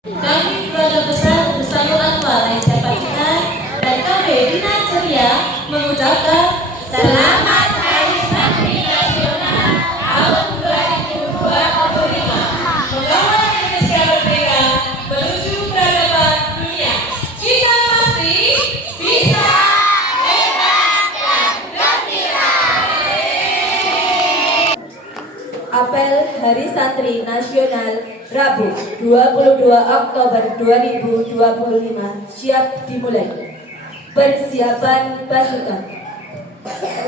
Kami keluarga besar Sayur Anwar Aisyah Pacitan dan kami Dina Ceria mengucapkan Selamat Hari Santri Nasional tahun 2025 mengawal Indonesia merdeka menuju peradaban dunia. Kita pasti bisa, hebat, dan gembira. Apel Hari Santri Nasional Rabu 22 Oktober 2025 siap dimulai. Persiapan pasukan.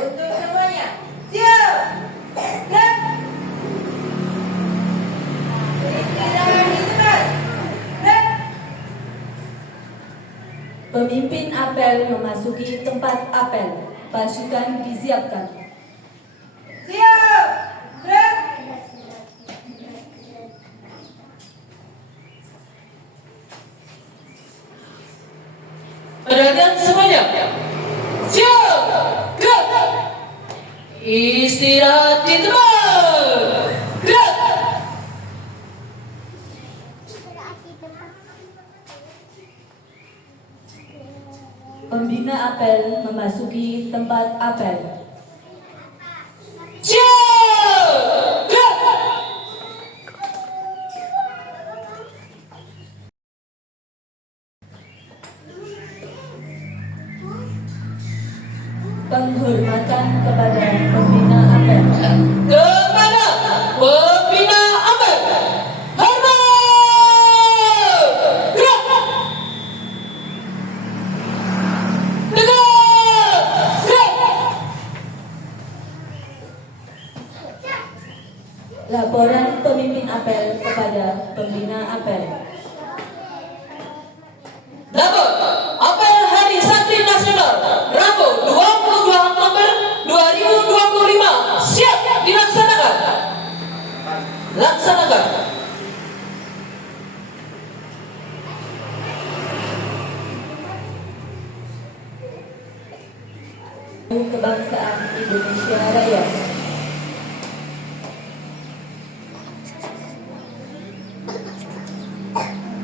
Untuk semuanya, siap! Gerak! Istirahat di tempat. Gerak! Pemimpin apel memasuki tempat apel. Pasukan disiapkan. Siap! Gerak! Perhatian semuanya. Siap, gerak. Istirahat di tempat. Gerak. Pembina apel memasuki tempat apel. Siap, gerak. Penghormatan kepada pembina apel. Kepada pembina apel. Hormat. Gerak. Tegak. Gerak. Laporan pemimpin apel kepada pembina apel. Lapor apel Hari Santri Nasional Rabu 22 Oktober 2025 siap dilaksanakan. Laksanakan. Kebangsaan Indonesia Raya.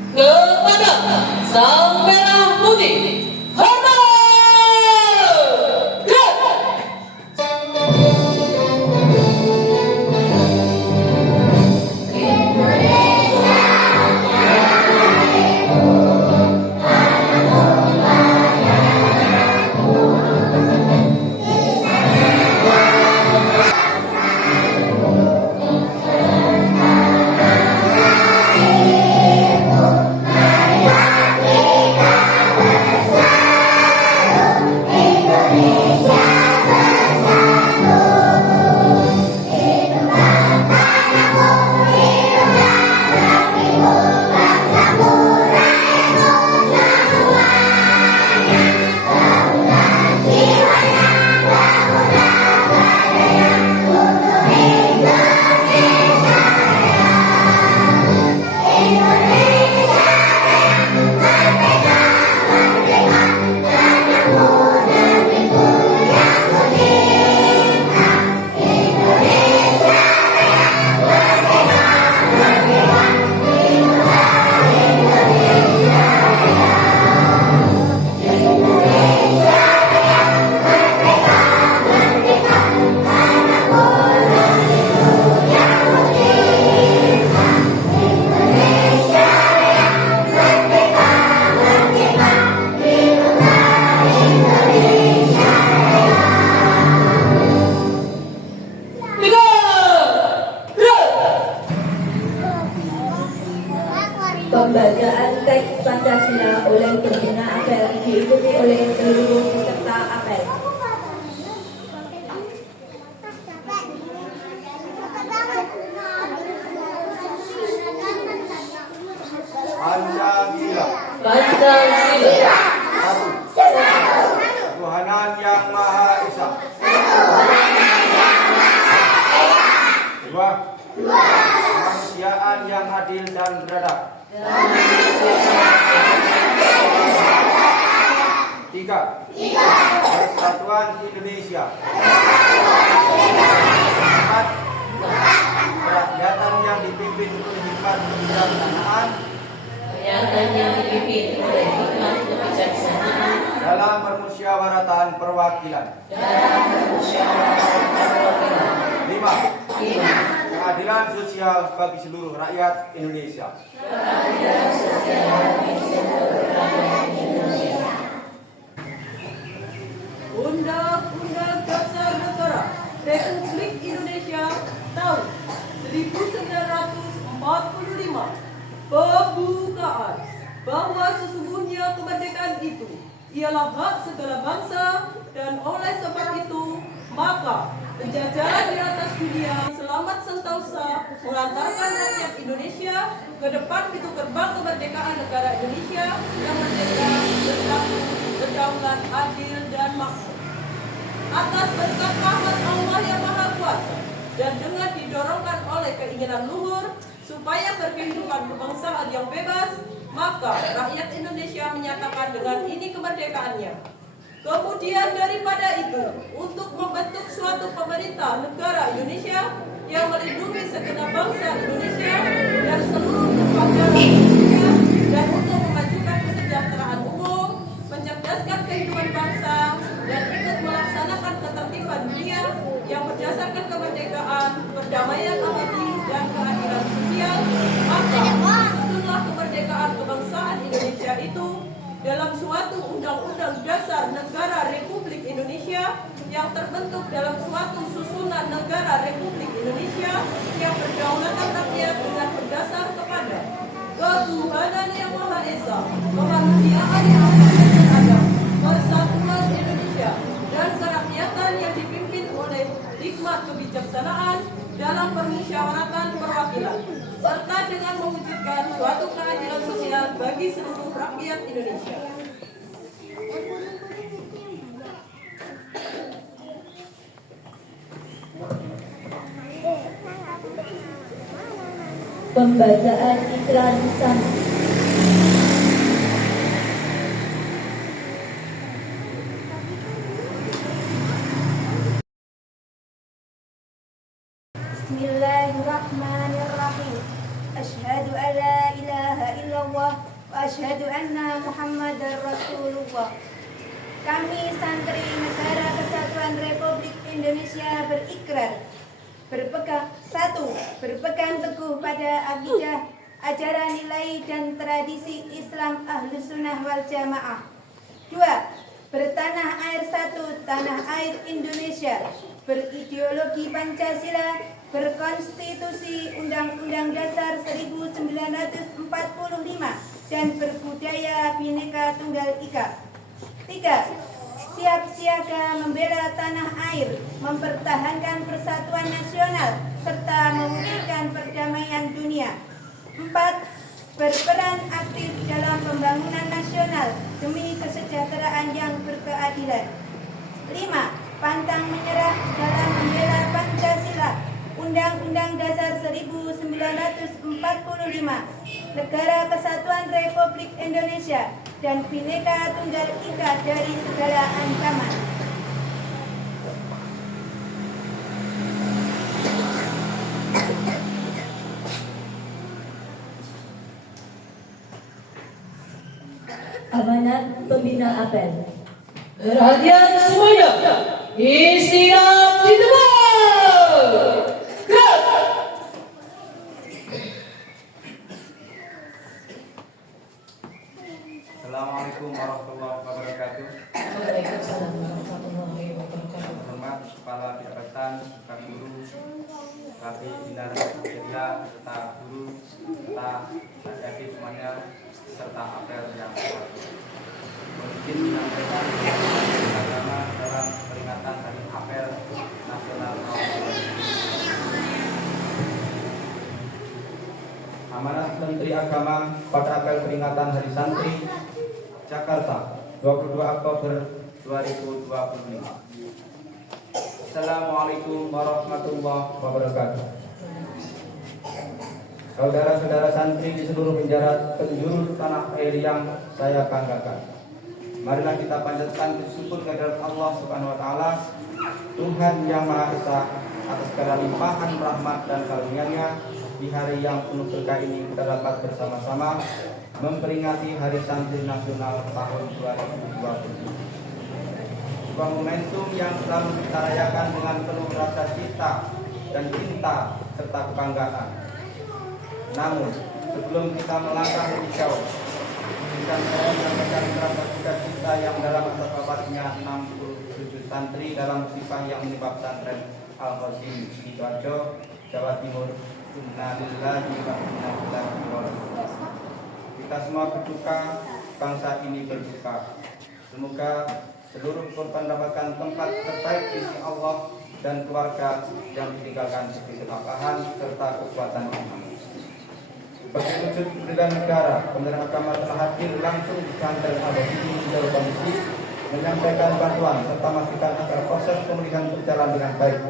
Kepada Sang Merah Putih. Hormat. Gerak. Pembacaan teks Pancasila oleh pembina apel diikuti oleh seluruh peserta apel. Pancasila. Pancasila. Satu. Tuhanan Yang Maha Esa. Dua. Kemanusiaan yang adil dan beradab. Tiga. Persatuan Indonesia. Empat. Kerakyatan yang dipimpin oleh hikmat kebijaksanaan. dipimpin oleh hikmat kebijaksanaan dalam permusyawaratan perwakilan. 5. Keadilan sosial bagi seluruh rakyat Indonesia. Undang-Undang Dasar Negara Republik Indonesia tahun 1945 pembukaan bahwa sesungguhnya kemerdekaan itu ialah hak segala bangsa dan oleh sebab itu maka penjajahan di atas dunia selamat sentosa mengantarkan rakyat Indonesia ke depan pintu gerbang kemerdekaan negara Indonesia yang merdeka, bersatu, berdaulat, adil dan makmur. Atas berkat rahmat Allah yang Maha Kuasa dan dengan didorongkan oleh keinginan luhur supaya berkehidupan kebangsaan yang bebas, maka rakyat Indonesia menyatakan dengan ini kemerdekaannya. Kemudian daripada itu, untuk membentuk suatu pemerintah negara Indonesia yang melindungi segenap bangsa Indonesia dan seluruh warga Indonesia dan untuk memajukan kesejahteraan umum, mencerdaskan kehidupan bangsa dan ikut melaksanakan ketertiban dunia yang berdasarkan kemerdekaan, perdamaian abadi dan keadilan sosial, maka susunlah kemerdekaan kebangsaan Indonesia itu dalam suatu undang-undang dasar negara Republik Indonesia yang terbentuk dalam suatu susunan negara Republik Indonesia yang berdaulatan rakyat dengan berdasar kepada ketuhanan yang Maha Esa, kemanusiaan yang beradab, persatuan Indonesia dan kerakyatan yang dipimpin oleh hikmat kebijaksanaan dalam permusyawaratan perwakilan, serta dengan mewujudkan suatu keadilan sosial bagi seluruh rakyat Indonesia. Pembacaan ikrar bersama. Bismillahirrahmanirrahim. Asyhadu an la ilaha illallah wa asyhadu anna Muhammadar Rasulullah. Kami santri Negara Kesatuan Republik Indonesia berikrar berpegang teguh pada akidah, ajaran, nilai dan tradisi Islam Ahlus Sunnah wal Jamaah. 2. Bertanah air satu, tanah air Indonesia, berideologi Pancasila, berkonstitusi Undang-Undang Dasar 1945 dan berbudaya Bhinneka Tunggal Ika. 3. Siap siaga membela tanah air, mempertahankan persatuan nasional, serta mewujudkan perdamaian dunia. 4. Berperan aktif dalam pembangunan nasional demi kesejahteraan yang berkeadilan. 5. Pantang menyerah dalam membela Pancasila, Undang-Undang Dasar 1945, Negara Kesatuan Republik Indonesia, dan Bhinneka Tunggal Ika dari segala ancaman. Amanat Pembina Apel. Perhatian semuanya, istirahat di tempat. Gerak. Assalamualaikum warahmatullahi wabarakatuh. Waalaikumsalam warahmatullahi wabarakatuh. Hormat Kepala Jabatan, Kepala Guru, Kami Dinas Kerja, serta guru, serta adik semuanya, serta apel yang mungkin menyampaikan agama dalam peringatan Hari Apel Nasional tahun 2020. Amanat Menteri Agama pada apel peringatan Hari Santri Jakarta 22 Oktober 2025. Assalamualaikum warahmatullahi wabarakatuh. Saudara-saudara santri di seluruh penjuru tanah air yang saya banggakan, marilah kita panjatkan syukur kehadirat Allah Subhanahu wa taala, Tuhan yang Maha Esa, atas segala limpahan rahmat dan karunia-Nya. Di hari yang penuh berkah ini kita dapat bersama-sama memperingati Hari Santri Nasional tahun 2020. Sebuah momentum yang selalu kita rayakan dengan penuh rasa cita dan cinta serta kebanggaan. Namun, sebelum kita melangkah lebih jauh, izinkan saya menyampaikan rasa cita yang dalam atas wafatnya 67 santri dalam musibah yang menimpa pesantren Al-Qasim Sidoarjo, Jawa Timur. Innalillahi wa inna ilaihi raji'un. Kita semua berduka, bangsa ini berduka. Semoga seluruh korban mendapatkan tempat terbaik di sisi Allah dan keluarga yang ditinggalkan diberi ketabahan serta kekuatan iman. Sebagai wujud bela negara, Kementerian Agama telah hadir langsung di pesantren Al-Qasim Sidoarjo Kondisi menyampaikan bantuan serta memastikan agar proses pemulihan berjalan dengan baik.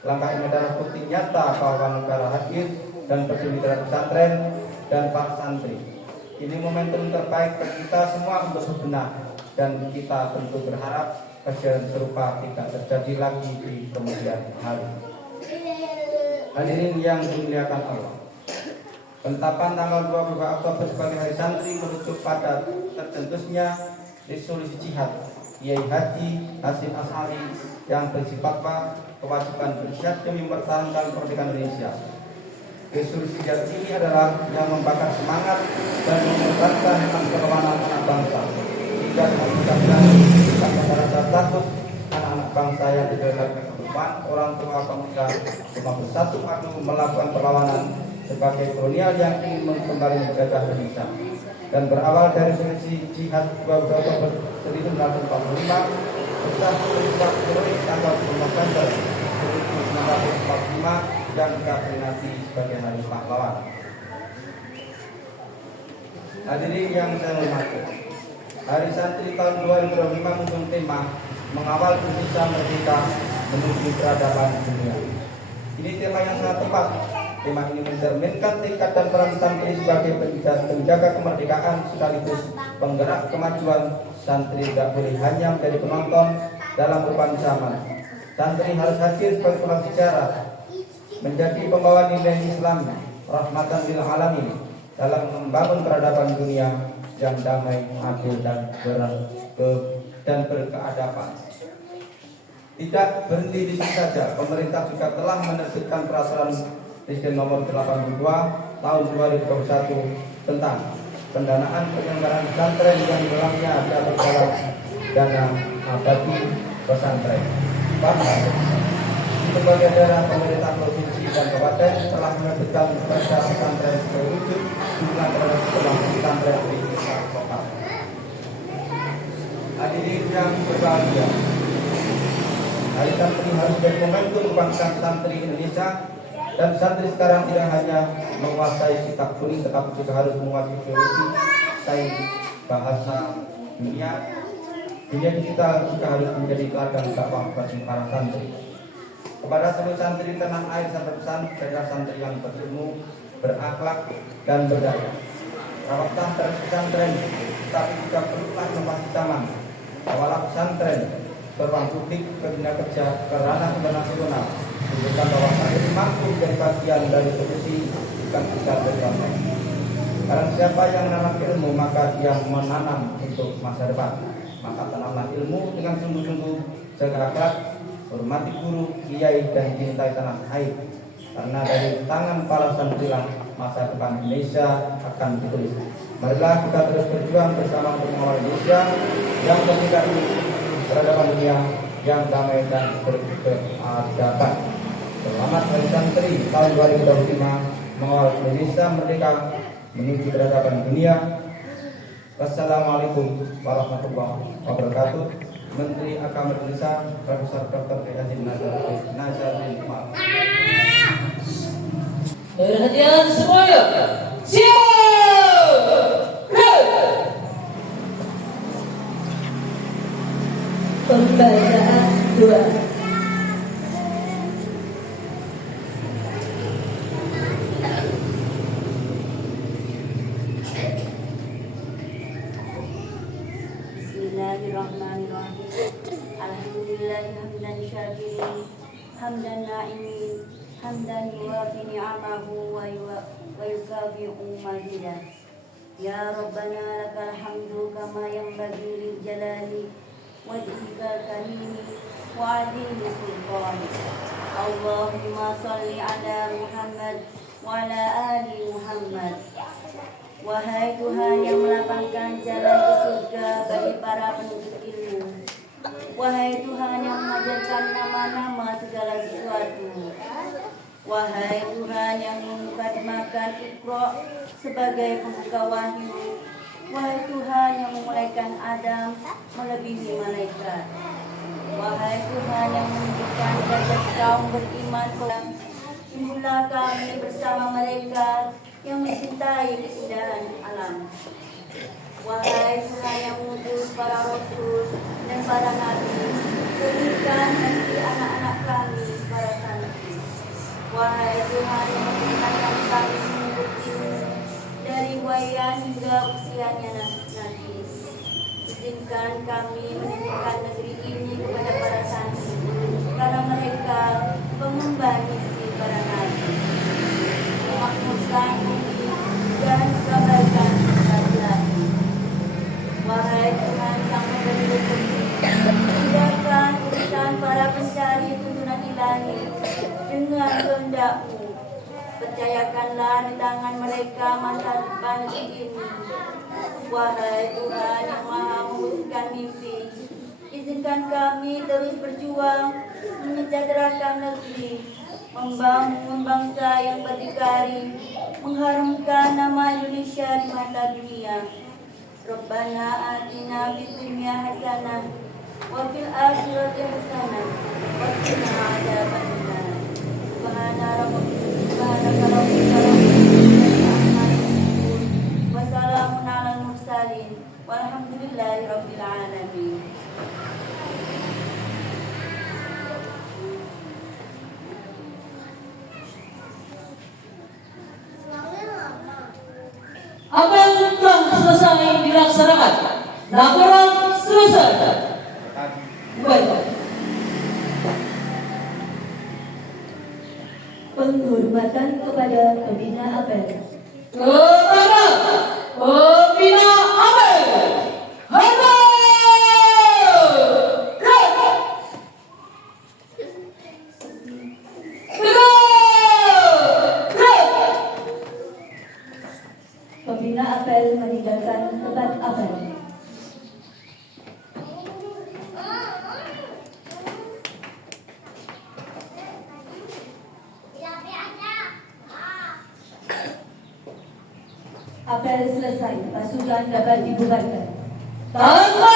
Langkah ini adalah bukti nyata bahwa negara hadir dan peduli terhadap pesantren dan para santri. Ini momentum terbaik bagi kita semua untuk berbenah, dan kita tentu berharap kejadian serupa tidak terjadi lagi di kemudian hari. Hadirin yang dimuliakan Allah, penetapan tanggal 22 Oktober sebagai Hari Santri merujuk pada tercetusnya resolusi jihad Kiai Haji Hasyim Asy'ari yang bersifat kewajiban berjihad demi mempertahankan kemerdekaan Indonesia. Resolusi jihad ini adalah yang membakar semangat dan menguatkan perlawanan anak bangsa, hingga mengucapkan rasa takut anak-anak bangsa yang diberikan kehidupan orang tua pemuda semua bersatu padu melakukan perlawanan sebagai kolonial yang ingin kembali menjajah Indonesia. Dan berawal dari resolusi jihad 22 Oktober 1945 besar Indonesia Heroik tanggal 10 November 1945 yang kita peringati sebagai Hari Pahlawan. Hadirin yang saya hormati, Hari Santri tahun 2025 mengusung tema mengawal Indonesia merdeka menuju peradaban dunia. Ini tema yang sangat tepat. Tema ini mencerminkan tingkat dan peran santri sebagai penjaga kemerdekaan sekaligus penggerak kemajuan. Santri tidak boleh hanya menjadi penonton dalam perubahan zaman. Santri harus hadir sebagai pengawal sejarah, menjadi pembawa nilai Islam, rahmatan lil alamin dalam membangun peradaban dunia yang damai, adil dan berkeadaban. Tidak berhenti di situ saja, pemerintah juga telah menerbitkan peraturan Presiden nomor 82 tahun 2021 tentang pendanaan penyelenggaraan pesantren yang dalamnya diatur dalam dana abadi pesantren. Bahkan sebagai daerah pemerintah provinsi dan kabupaten telah menerbitkan perda pesantren sebagai wujud dukungan terhadap sekolah pesantren di tingkat lokal. Hadirin yang berbahagia, Hari Santri harus menjadi momentum kebangkitan santri Indonesia. Dan santri sekarang tidak hanya menguasai kitab kuning, tetapi juga harus menguasai teologi, sains, bahasa, dunia digital juga harus menjadi ladang dakwah bagi para santri. Kepada seluruh santri tanah air sampai pesan dari santri yang berilmu, berakhlak dan berdaya. Rawatlah terhadap pesantren, tapi juga perlulah inovasi zaman. Awalah pesantren beruang publik ke dunia kerja ke ranah internasional. Menunjukkan bahwa saya mampu menjadi bagian dari solusi bukan bisa berkonten. Karena siapa yang menanam ilmu maka dia menanam untuk masa depan. Maka tanamlah ilmu dengan sungguh-sungguh, jaga akhlak, hormati guru, kiai dan cintai tanah air. Karena dari tangan para santrilah masa depan Indonesia akan ditulis. Marilah kita terus berjuang bersama untuk mengawal Indonesia yang merdeka ini, peradaban dunia yang damai dan berkeadaban. Selamat Hari Santri tahun 2025 mengawal Indonesia merdeka menuju peradaban dunia. Wassalamualaikum warahmatullahi wabarakatuh. Menteri Agama Indonesia Profesor Dr. Haji Nazaruddin Umar. Perhatian semuanya, siap! Pembacaan 2. Bismillahirrahmanirrahim. Alhamdulillahi hamdan syakirin, hamdan na'imin, hamdan yuwafi ni'amahu wa yukafi'u mazidah. Ya Rabbana lakal hamdu kama yanbaghi lil jalali wajhikal karimi wa adili sultani. Allahumma salli ala Muhammad wa ala ali Muhammad. Wahai Tuhan yang melapangkan jalan ke surga bagi para penuntut ilmu, wahai Tuhan yang mengajarkan nama-nama segala sesuatu, wahai Tuhan yang memukadimahkan Iqra sebagai pembuka wahyu, wahai Tuhan yang memulaikan Adam melebihi malaikat, wahai Tuhan yang menunjukkan derajat kaum beriman, timbullah kami bersama mereka yang mencintai keindahan alam. Wahai Tuhan yang mengutus para rasul dan para nabi, berikan hati anak-anak kami para santri. Wahai Tuhan yang memberikan kami menuntut ilmu dari wayan hingga usianya nanti, izinkan kami menitipkan negeri ini kepada para santri, karena mereka pengemban misi para nabi, memakmurkan bumi dan kebaikan laki-laki. Wahai Tuhan yang memberi rezeki, mudahkan urusan para pencari tuntunan ilahi dengan kehendak-Mu. Percayakanlah di tangan mereka masa depan negeri ini. Wahai Tuhan yang maha mewujudkan mimpi, izinkan kami terus berjuang menyejahterakan negeri, membangun bangsa yang berdikari, mengharumkan nama Indonesia di mata dunia. Rabbana atina fid dunya hasanah wa fil akhirati hasanah wa qina adzabannar. Subhanaka rabbika wa salamun alal mursalin walhamdulillahi rabbil alamin. Apel telah selesai dilaksanakan. Laporan selesai. Baik. Penghormatan kepada pembina apel. Kepada pembina apel. Pembina apel meninggalkan tempat apel. Apel selesai, pasukan dapat dibubarkan. Tanpa